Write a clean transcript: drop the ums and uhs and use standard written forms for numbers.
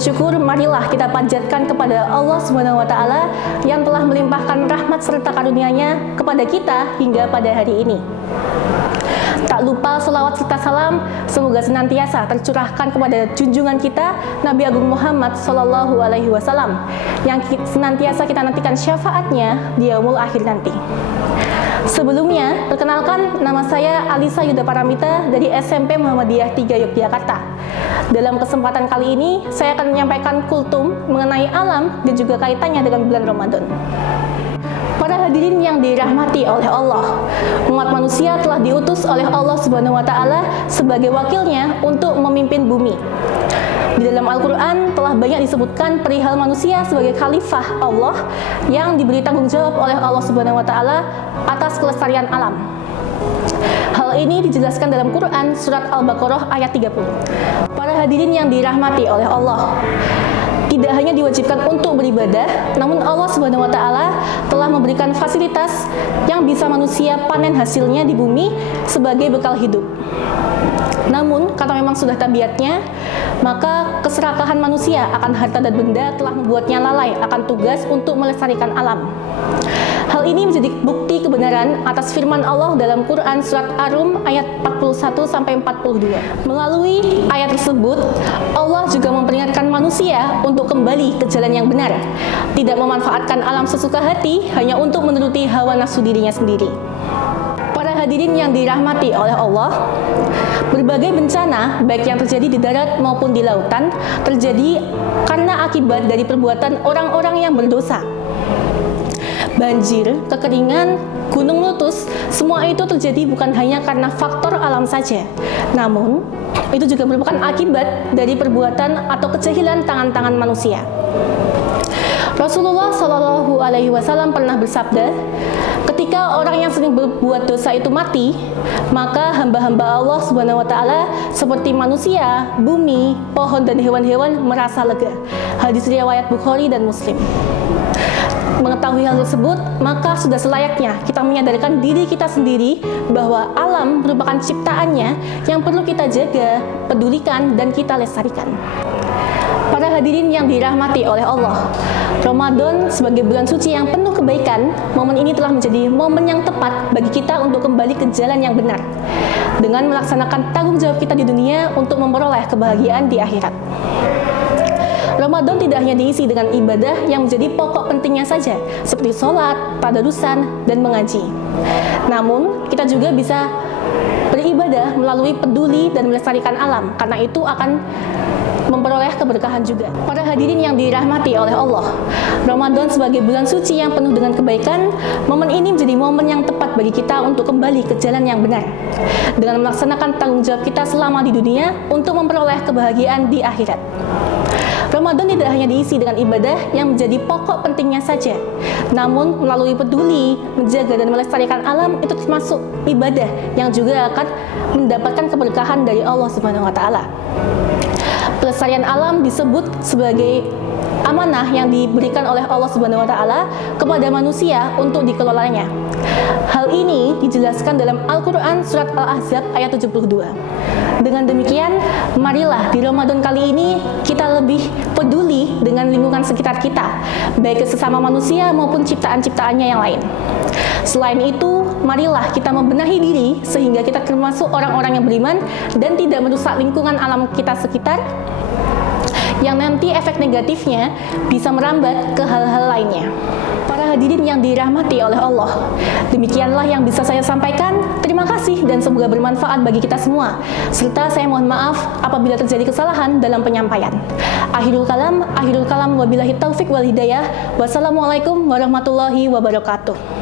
syukur marilah kita panjatkan kepada Allah Subhanahu wa Ta'ala yang telah melimpahkan rahmat serta karunia-Nya kepada kita hingga pada hari ini. Tak lupa selawat serta salam semoga senantiasa tercurahkan kepada junjungan kita Nabi Agung Muhammad Sallallahu Alaihi Wasallam yang senantiasa kita nantikan syafaatnya di yaumul akhir nanti. Sebelumnya, perkenalkan nama saya Alisa Yuda Paramita dari SMP Muhammadiyah 3 Yogyakarta. Dalam kesempatan kali ini, saya akan menyampaikan kultum mengenai alam dan juga kaitannya dengan bulan Ramadan. Para hadirin yang dirahmati oleh Allah, umat manusia telah diutus oleh Allah Subhanahu wa Ta'ala sebagai wakilnya untuk memimpin bumi. Di dalam Al-Quran telah banyak disebutkan perihal manusia sebagai khalifah Allah yang diberi tanggung jawab oleh Allah Subhanahu wa Ta'ala atas kelestarian alam. Hal ini dijelaskan dalam Quran surat Al-Baqarah ayat 30. Para hadirin yang dirahmati oleh Allah, tidak hanya diwajibkan untuk beribadah, namun Allah Subhanahu wa Ta'ala telah memberikan fasilitas yang bisa manusia panen hasilnya di bumi sebagai bekal hidup. Namun, karena memang sudah tabiatnya, maka keserakahan manusia akan harta dan benda telah membuatnya lalai akan tugas untuk melestarikan alam. Hal ini menjadi bukti kebenaran atas firman Allah dalam Quran surat Ar-Rum ayat 41-42. Melalui ayat tersebut, Allah juga memperingatkan manusia untuk kembali ke jalan yang benar, tidak memanfaatkan alam sesuka hati hanya untuk menuruti hawa nafsu dirinya sendiri. Para hadirin yang dirahmati oleh Allah, berbagai bencana baik yang terjadi di darat maupun di lautan terjadi karena akibat dari perbuatan orang-orang yang berdosa. Banjir, kekeringan, gunung meletus, semua itu terjadi bukan hanya karena faktor alam saja, namun itu juga merupakan akibat dari perbuatan atau kejahilan tangan-tangan manusia. Rasulullah Shallallahu Alaihi Wasallam pernah bersabda, ketika orang yang sering berbuat dosa itu mati, maka hamba-hamba Allah Subhanahu Wa Taala seperti manusia, bumi, pohon dan hewan-hewan merasa lega. Hadis riwayat Bukhari dan Muslim. Mengetahui hal tersebut, maka sudah selayaknya kita menyadarkan diri kita sendiri bahwa alam merupakan ciptaannya yang perlu kita jaga, pedulikan, dan kita lestarikan. Para hadirin yang dirahmati oleh Allah, Ramadan sebagai bulan suci yang penuh kebaikan, momen ini telah menjadi momen yang tepat bagi kita untuk kembali ke jalan yang benar dengan melaksanakan tanggung jawab kita di dunia untuk memperoleh kebahagiaan di akhirat. Ramadan tidak hanya diisi dengan ibadah yang menjadi pokok pentingnya saja, seperti sholat, tadarusan, dan mengaji. Namun, kita juga bisa beribadah melalui peduli dan melestarikan alam, karena itu akan memperoleh keberkahan juga. Para hadirin yang dirahmati oleh Allah, Ramadan sebagai bulan suci yang penuh dengan kebaikan, momen ini menjadi momen yang tepat bagi kita untuk kembali ke jalan yang benar dengan melaksanakan tanggung jawab kita selama di dunia untuk memperoleh kebahagiaan di akhirat. Ramadan tidak hanya diisi dengan ibadah yang menjadi pokok pentingnya saja, namun melalui peduli, menjaga dan melestarikan alam itu termasuk ibadah yang juga akan mendapatkan keberkahan dari Allah Subhanahu wa Ta'ala. Pelestarian alam disebut sebagai amanah yang diberikan oleh Allah Subhanahu wa Ta'ala kepada manusia untuk dikelolanya. Hal ini dijelaskan dalam Al-Quran surat Al-Ahzab ayat 72. Dengan demikian, marilah di Ramadan kali ini kita lebih peduli dengan lingkungan sekitar kita, baik sesama manusia maupun ciptaan-ciptaannya yang lain. Selain itu, marilah kita membenahi diri sehingga kita termasuk orang-orang yang beriman dan tidak merusak lingkungan alam kita sekitar, yang nanti efek negatifnya bisa merambat ke hal-hal lainnya. Para hadirin yang dirahmati oleh Allah, demikianlah yang bisa saya sampaikan. Terima kasih dan semoga bermanfaat bagi kita semua. Serta saya mohon maaf apabila terjadi kesalahan dalam penyampaian. Akhirul kalam, wabillahi taufik wal hidayah. Wassalamualaikum warahmatullahi wabarakatuh.